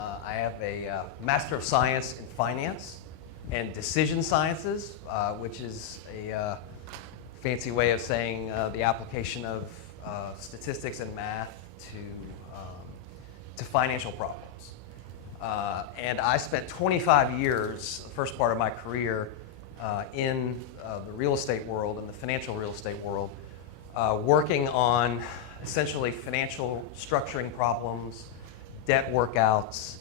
I have a Master of Science in Finance and Decision Sciences, which is a fancy way of saying the application of statistics and math to financial problems. And I spent 25 years, the first part of my career, in the real estate world, in the financial real estate world, working on essentially financial structuring problems, debt workouts,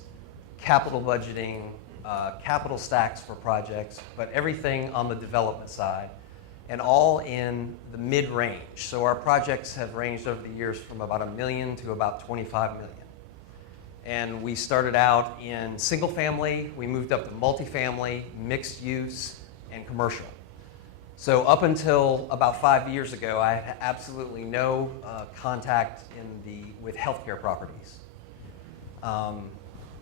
capital budgeting, capital stacks for projects, but everything on the development side, and all in the mid-range. So our projects have ranged over the years from about $1 million to about $25 million. And we started out in single family, we moved up to multifamily, mixed use, and commercial. So up until about 5 years ago, I had absolutely no contact with healthcare properties.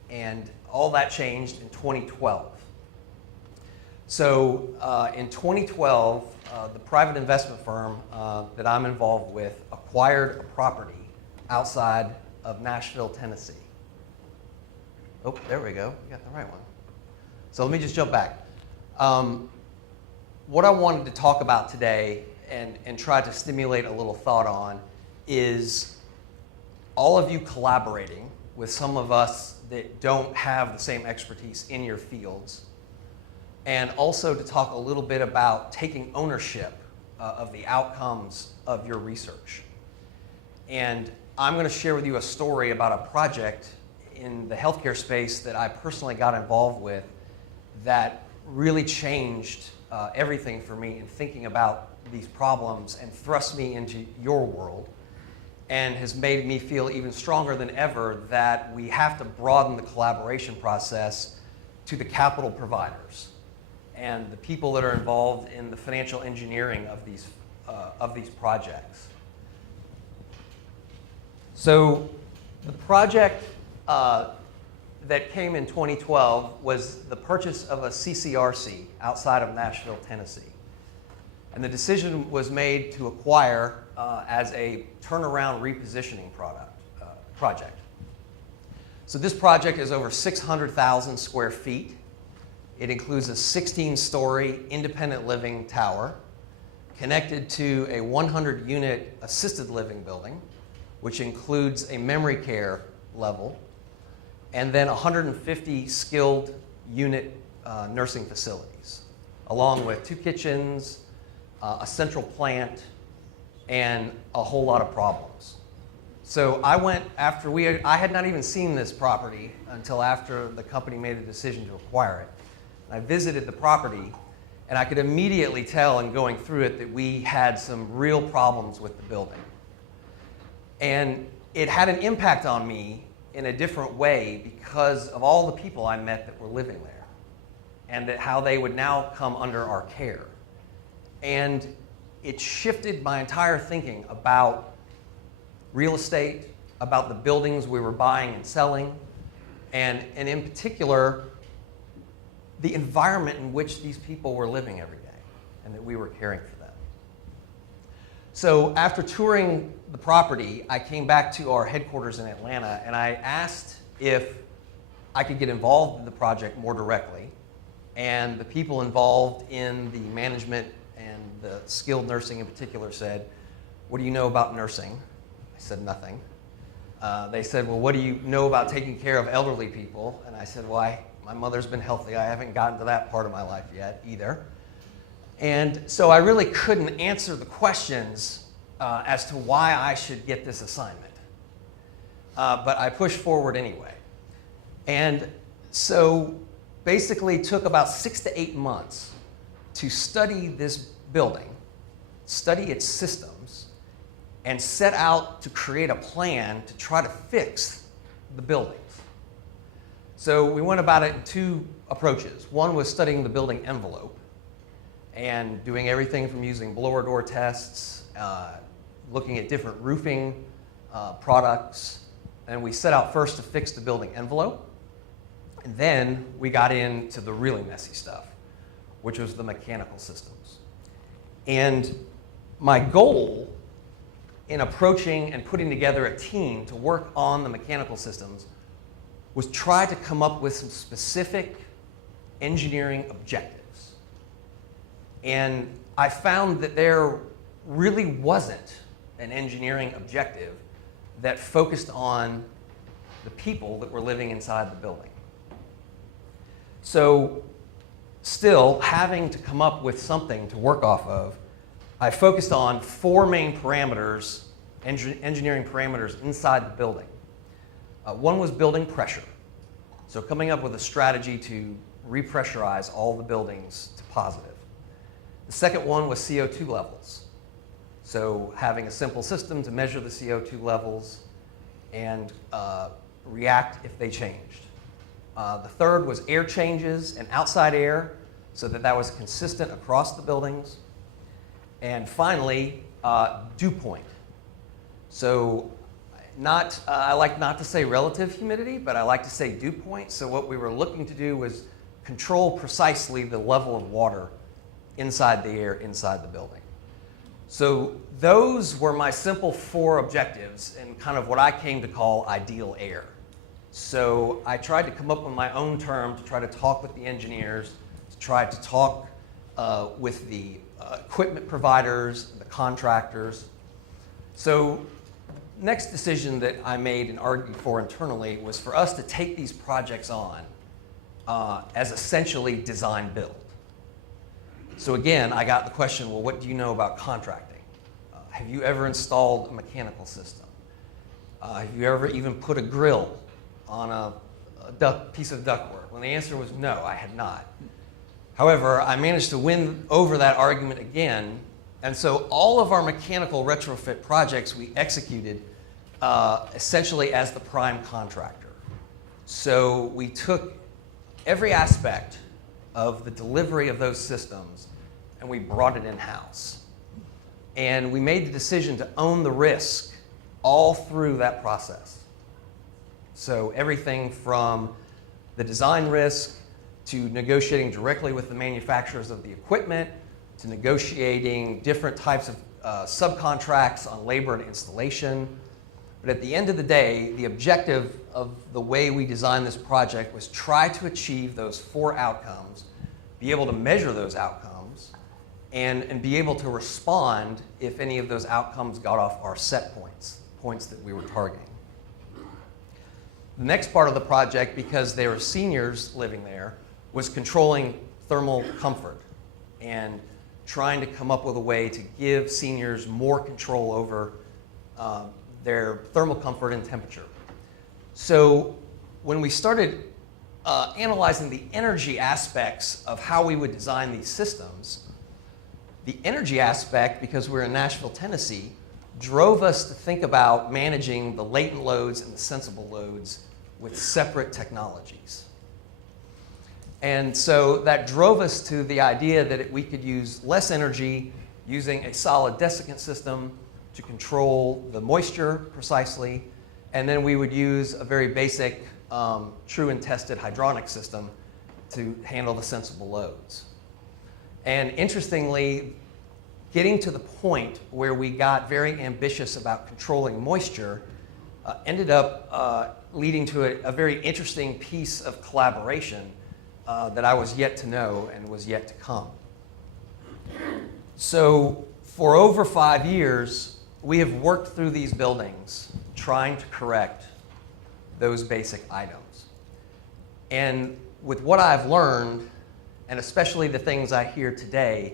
And all that changed in 2012. So in 2012, the private investment firm that I'm involved with acquired a property outside of Nashville, Tennessee. Oh, there we go. We got the right one. So let me just jump back. What I wanted to talk about today and try to stimulate a little thought on is all of you collaborating with some of us that don't have the same expertise in your fields, and also to talk a little bit about taking ownership of the outcomes of your research. And I'm going to share with you a story about a project in the healthcare space that I personally got involved with that really changed everything for me in thinking about these problems and thrust me into your world, and has made me feel even stronger than ever that we have to broaden the collaboration process to the capital providers and the people that are involved in the financial engineering of these projects. So the project that came in 2012 was the purchase of a CCRC outside of Nashville, Tennessee. And the decision was made to acquire as a turnaround repositioning project. So this project is over 600,000 square feet. It includes a 16-story independent living tower connected to a 100-unit assisted living building, which includes a memory care level, and then 150 skilled unit nursing facilities, along with 2 kitchens, a central plant, and a whole lot of problems. So I went after I had not even seen this property until after the company made a decision to acquire it. I visited the property, and I could immediately tell in going through it that we had some real problems with the building. And it had an impact on me in a different way because of all the people I met that were living there, and that how they would now come under our care. And it shifted my entire thinking about real estate, about the buildings we were buying and selling, and in particular, the environment in which these people were living every day, and that we were caring for them. So after touring the property, I came back to our headquarters in Atlanta, and I asked if I could get involved in the project more directly. And the people involved in the management and the skilled nursing in particular said, "What do you know about nursing?" I said, "Nothing." They said, "Well, what do you know about taking care of elderly people?" And I said, "Well, my mother's been healthy. I haven't gotten to that part of my life yet either." And so I really couldn't answer the questions as to why I should get this assignment. But I pushed forward anyway. And so basically it took about 6 to 8 months to study this building, study its systems, and set out to create a plan to try to fix the buildings. So we went about it in 2 approaches. One was studying the building envelope and doing everything from using blower door tests, looking at different roofing products. And we set out first to fix the building envelope. And then we got into the really messy stuff, which was the mechanical systems. And my goal in approaching and putting together a team to work on the mechanical systems was try to come up with some specific engineering objectives. And I found that there really wasn't an engineering objective that focused on the people that were living inside the building. So still having to come up with something to work off of, I focused on 4 main parameters, engineering parameters inside the building. One was building pressure. So coming up with a strategy to repressurize all the buildings to positive. The second one was CO2 levels. So having a simple system to measure the CO2 levels and react if they changed. The third was air changes and outside air, so that was consistent across the buildings. And finally, dew point. So I like not to say relative humidity, but I like to say dew point. So what we were looking to do was control precisely the level of water inside the air, inside the building. So those were my simple 4 objectives and kind of what I came to call ideal air. So I tried to come up with my own term to try to talk with the engineers, to try to talk with the equipment providers, the contractors. So next decision that I made and argued for internally was for us to take these projects on as essentially design build. So again, I got the question, well, what do you know about contracting? Have you ever installed a mechanical system? Have you ever even put a grill on a piece of ductwork? Well, the answer was no, I had not. However, I managed to win over that argument again, and so all of our mechanical retrofit projects we executed essentially as the prime contractor. So we took every aspect of the delivery of those systems and we brought it in-house. And we made the decision to own the risk all through that process. So everything from the design risk to negotiating directly with the manufacturers of the equipment, to negotiating different types of subcontracts on labor and installation. But at the end of the day, the objective of the way we designed this project was try to achieve those 4 outcomes, be able to measure those outcomes, and be able to respond if any of those outcomes got off our set points that we were targeting. The next part of the project, because there were seniors living there, was controlling thermal comfort and trying to come up with a way to give seniors more control over their thermal comfort and temperature. So when we started analyzing the energy aspects of how we would design these systems, the energy aspect, because we're in Nashville, Tennessee, drove us to think about managing the latent loads and the sensible loads with separate technologies. And so that drove us to the idea that we could use less energy using a solid desiccant system to control the moisture precisely, and then we would use a very basic, true and tested hydronic system to handle the sensible loads. And interestingly, getting to the point where we got very ambitious about controlling moisture ended up leading to a very interesting piece of collaboration that I was yet to know and was yet to come. So for over 5 years, we have worked through these buildings trying to correct those basic items. And with what I've learned, and especially the things I hear today,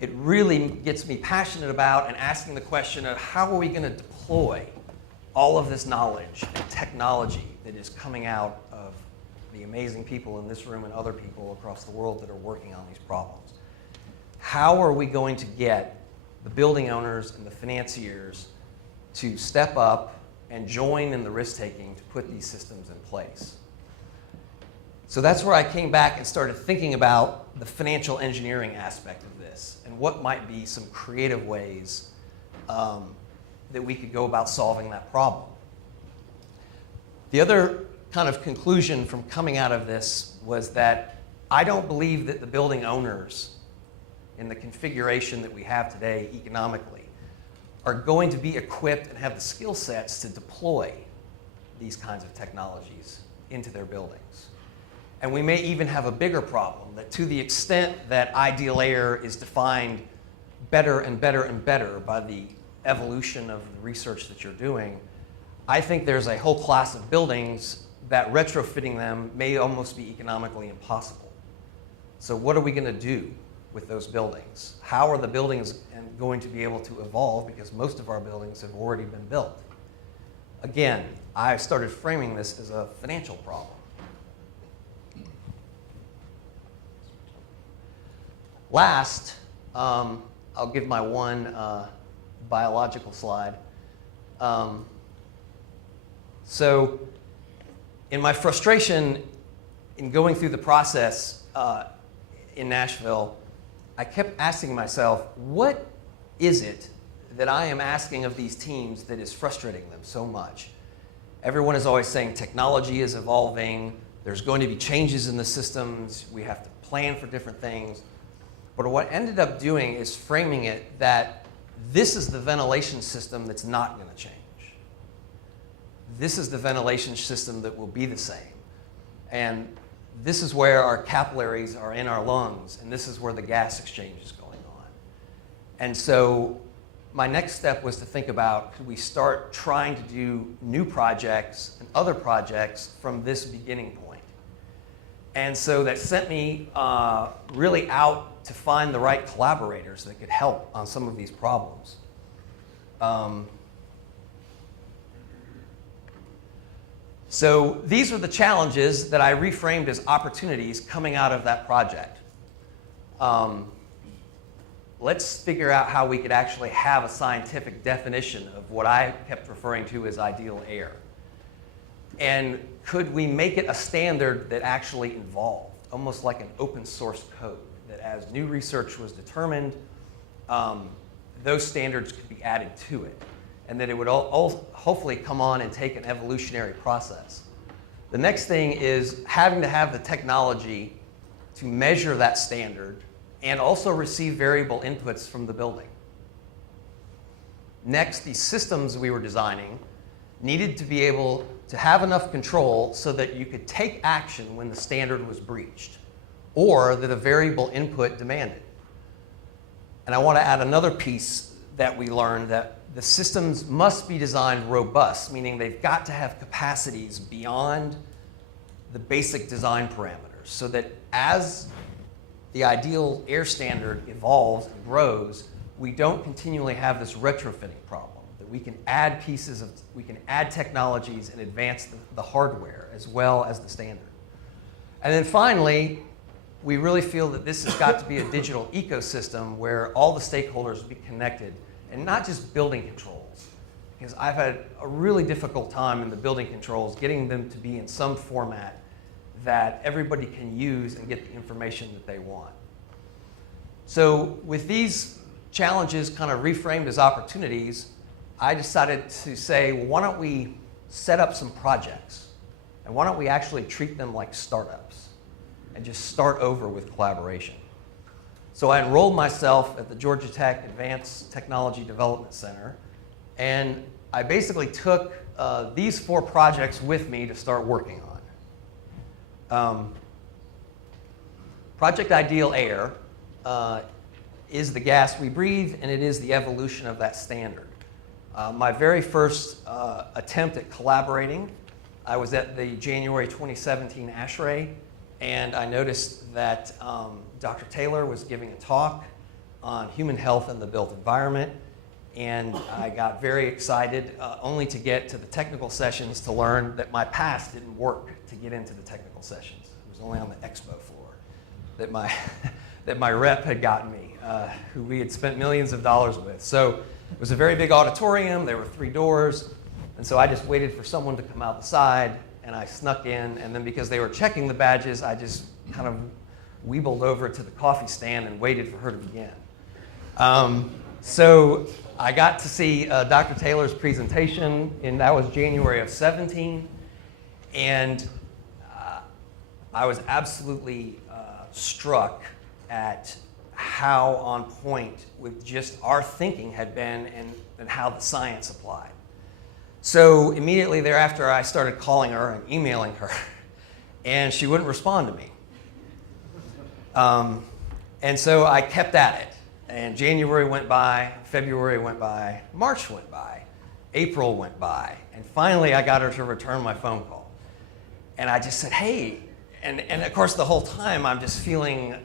it really gets me passionate about and asking the question of how are we going to deploy all of this knowledge and technology that is coming out of the amazing people in this room and other people across the world that are working on these problems. How are we going to get the building owners and the financiers to step up and join in the risk-taking to put these systems in place? So that's where I came back and started thinking about the financial engineering aspect of this and what might be some creative ways that we could go about solving that problem. The other kind of conclusion from coming out of this was that I don't believe that the building owners in the configuration that we have today economically are going to be equipped and have the skill sets to deploy these kinds of technologies into their buildings. And we may even have a bigger problem, that to the extent that ideal air is defined better and better and better by the evolution of the research that you're doing, I think there's a whole class of buildings that retrofitting them may almost be economically impossible. So what are we going to do with those buildings? How are the buildings going to be able to evolve, because most of our buildings have already been built? Again, I started framing this as a financial problem. Last, I'll give my one biological slide. So in my frustration in going through the process in Nashville, I kept asking myself, what is it that I am asking of these teams that is frustrating them so much? Everyone is always saying technology is evolving, there's going to be changes in the systems, we have to plan for different things. But what I ended up doing is framing it that this is the ventilation system that's not going to change. This is the ventilation system that will be the same. And this is where our capillaries are in our lungs, and this is where the gas exchange is going on. And so my next step was to think about, could we start trying to do new projects and other projects from this beginning point? And so that sent me really out to find the right collaborators that could help on some of these problems. So these are the challenges that I reframed as opportunities coming out of that project. Let's figure out how we could actually have a scientific definition of what I kept referring to as ideal air. And could we make it a standard that actually involved, almost like an open source code, that as new research was determined, those standards could be added to it, and that it would all hopefully come on and take an evolutionary process. The next thing is having to have the technology to measure that standard and also receive variable inputs from the building. Next, the systems we were designing needed to be able to have enough control so that you could take action when the standard was breached, or that a variable input demanded. And I want to add another piece that we learned, that the systems must be designed robust, meaning they've got to have capacities beyond the basic design parameters, so that as the ideal air standard evolves and grows, we don't continually have this retrofitting problem, that we can add we can add technologies and advance the hardware as well as the standard. And then finally, we really feel that this has got to be a digital ecosystem where all the stakeholders will be connected, and not just building controls. Because I've had a really difficult time in the building controls getting them to be in some format that everybody can use and get the information that they want. So with these challenges kind of reframed as opportunities, I decided to say, well, why don't we set up some projects? And why don't we actually treat them like startups and just start over with collaboration? So I enrolled myself at the Georgia Tech Advanced Technology Development Center, and I basically took these 4 projects with me to start working on. Project Ideal Air is the gas we breathe, and it is the evolution of that standard. My very first attempt at collaborating, I was at the January 2017 ASHRAE, and I noticed that Dr. Taylor was giving a talk on human health and the built environment, and I got very excited only to get to the technical sessions to learn that my pass didn't work to get into the technical sessions. It was only on the expo floor that my rep had gotten me, who we had spent millions of dollars with. So it was a very big auditorium, there were 3 doors, and so I just waited for someone to come out the side, and I snuck in, and then because they were checking the badges, I just kind of weebled over to the coffee stand and waited for her to begin. So I got to see Dr. Taylor's presentation, and that was January of 17, and I was absolutely struck at how on point with just our thinking had been and how the science applied. So immediately thereafter, I started calling her and emailing her and she wouldn't respond to me. And so I kept at it. And January went by, February went by, March went by, April went by, and finally I got her to return my phone call. And I just said, hey, and of course the whole time I'm just feeling,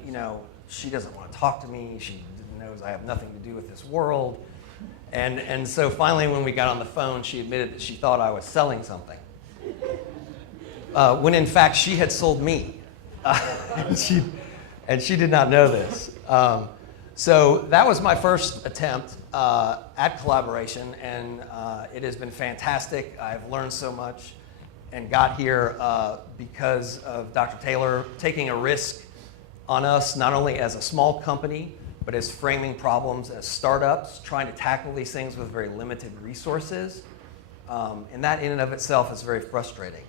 she doesn't want to talk to me, she knows I have nothing to do with this world. And so finally when we got on the phone, she admitted that she thought I was selling something. When in fact she had sold me. And she did not know this. So that was my first attempt at collaboration, and it has been fantastic. I've learned so much and got here because of Dr. Taylor taking a risk on us, not only as a small company, but as framing problems as startups, trying to tackle these things with very limited resources. And that in and of itself is very frustrating.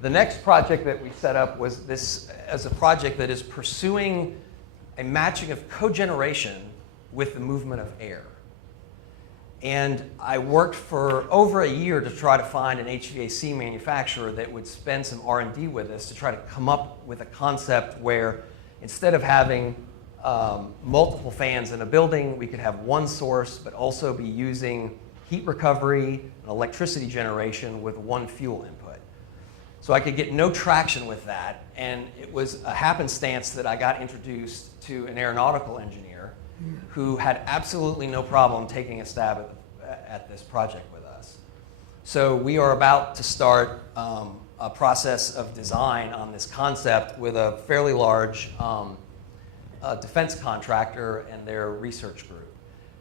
The next project that we set up was this as a project that is pursuing a matching of cogeneration with the movement of air. And I worked for over a year to try to find an HVAC manufacturer that would spend some R&D with us to try to come up with a concept where instead of having multiple fans in a building, we could have one source, but also be using heat recovery and electricity generation with one fuel input. So I could get no traction with that, and it was a happenstance that I got introduced to an aeronautical engineer who had absolutely no problem taking a stab at this project with us. So we are about to start a process of design on this concept with a fairly large defense contractor and their research group.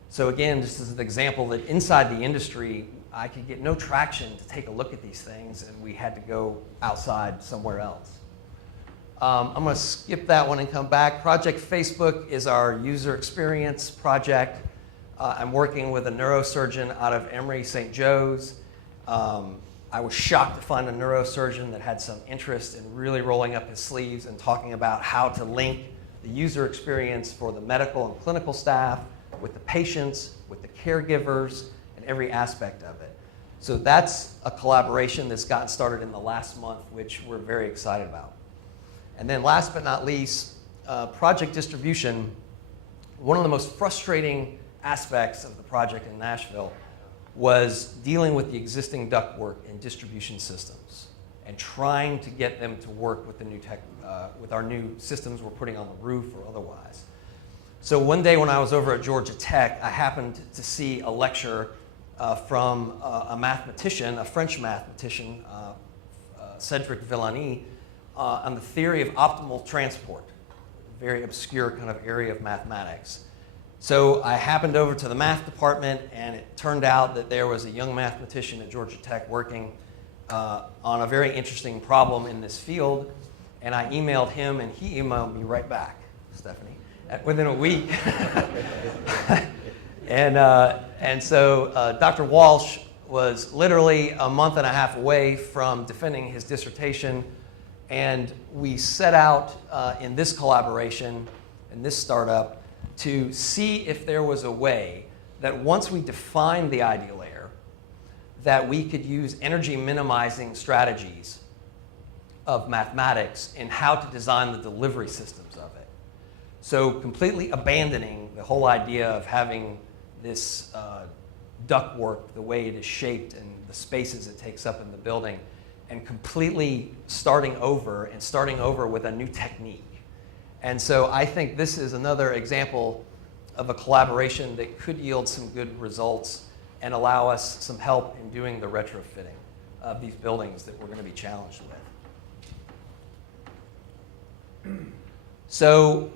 So again, just as an example that inside the industry, I could get no traction to take a look at these things, and we had to go outside somewhere else. I'm going to skip that one and come back. Project Facebook is our user experience project. I'm working with a neurosurgeon out of Emory St. Joe's. I was shocked to find a neurosurgeon that had some interest in really rolling up his sleeves and talking about how to link the user experience for the medical and clinical staff with the patients, with the caregivers, and every aspect of it. So that's a collaboration that's gotten started in the last month, which we're very excited about. And then last but not least, project distribution. One of the most frustrating aspects of the project in Nashville was dealing with the existing ductwork and distribution systems and trying to get them to work with the new tech, with our new systems we're putting on the roof or otherwise. So one day when I was over at Georgia Tech, I happened to see a lecture from a mathematician, a French mathematician, Cedric Villani, on the theory of optimal transport, a very obscure kind of area of mathematics. So I happened over to the math department, and it turned out that there was a young mathematician at Georgia Tech working on a very interesting problem in this field, and I emailed him, and he emailed me right back, Stephanie, within a week. And so Dr. Walsh was literally a month and a half away from defending his dissertation, and we set out in this collaboration, in this startup, to see if there was a way that once we defined the ideal air, that we could use energy minimizing strategies of mathematics in how to design the delivery systems of it. So completely abandoning the whole idea of having this ductwork, the way it is shaped and the spaces it takes up in the building, and completely starting over with a new technique. And so I think this is another example of a collaboration that could yield some good results and allow us some help in doing the retrofitting of these buildings that we're going to be challenged with. So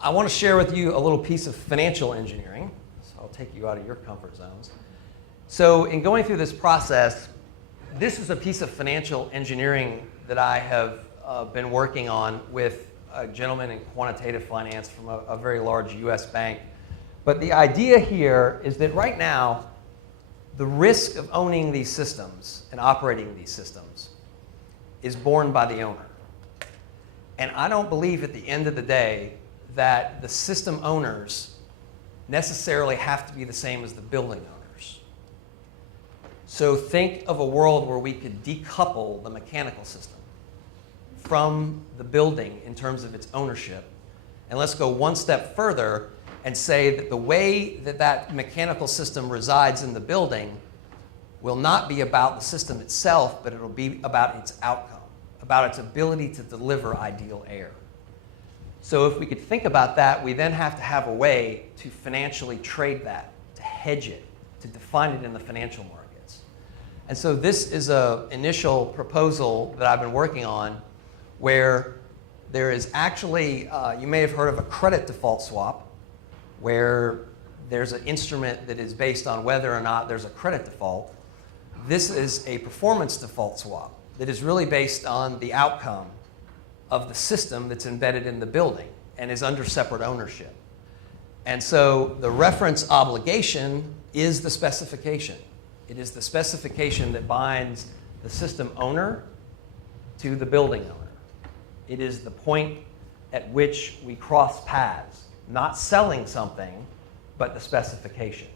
I want to share with you a little piece of financial engineering. So I'll take you out of your comfort zones. So in going through this process, this is a piece of financial engineering that I have been working on with a gentleman in quantitative finance from a very large US bank. But the idea here is that right now, the risk of owning these systems and operating these systems is borne by the owner. And I don't believe at the end of the day that the system owners necessarily have to be the same as the building owners. So think of a world where we could decouple the mechanical system from the building in terms of its ownership. And let's go one step further and say that the way that that mechanical system resides in the building will not be about the system itself, but it'll be about its outcome, about its ability to deliver ideal air. So if we could think about that, we then have to have a way to financially trade that, to hedge it, to define it in the financial markets. And so this is an initial proposal that I've been working on where there is actually, you may have heard of a credit default swap, where there's an instrument that is based on whether or not there's a credit default. This is a performance default swap that is really based on the outcome of the system that's embedded in the building and is under separate ownership. And so the reference obligation is the specification. It is the specification that binds the system owner to the building owner. It is the point at which we cross paths, not selling something, but the specification.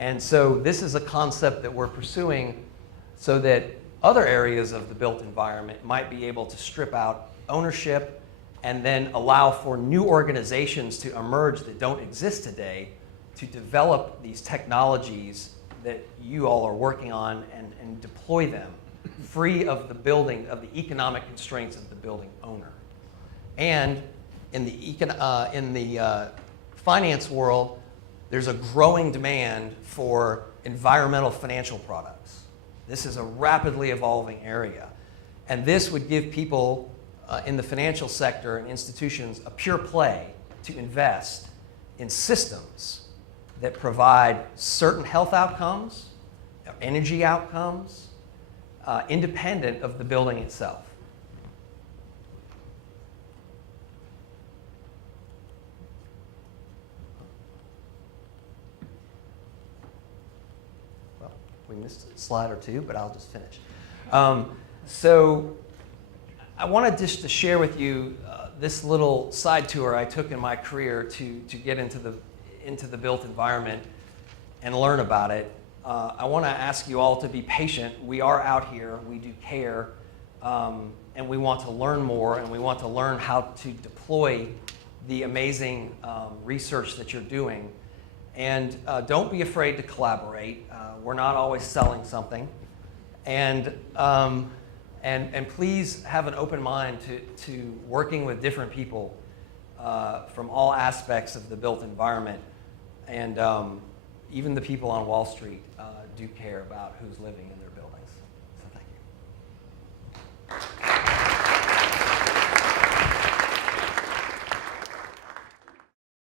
And so this is a concept that we're pursuing so that other areas of the built environment might be able to strip out ownership and then allow for new organizations to emerge that don't exist today to develop these technologies that you all are working on and deploy them free of the building, of the economic constraints of the building owner. And in the finance world, there's a growing demand for environmental financial products. This is a rapidly evolving area. And this would give people in the financial sector and institutions a pure play to invest in systems that provide certain health outcomes, energy outcomes, independent of the building itself. Well, we missed a slide or two, but I'll just finish. So I wanted just to share with you this little side tour I took in my career to get into the built environment and learn about it. I want to ask you all to be patient. We are out here, we do care, and we want to learn more, and we want to learn how to deploy the amazing research that you're doing. And don't be afraid to collaborate. We're not always selling something. And please have an open mind to working with different people from all aspects of the built environment. And even the people on Wall Street do care about who's living in their buildings.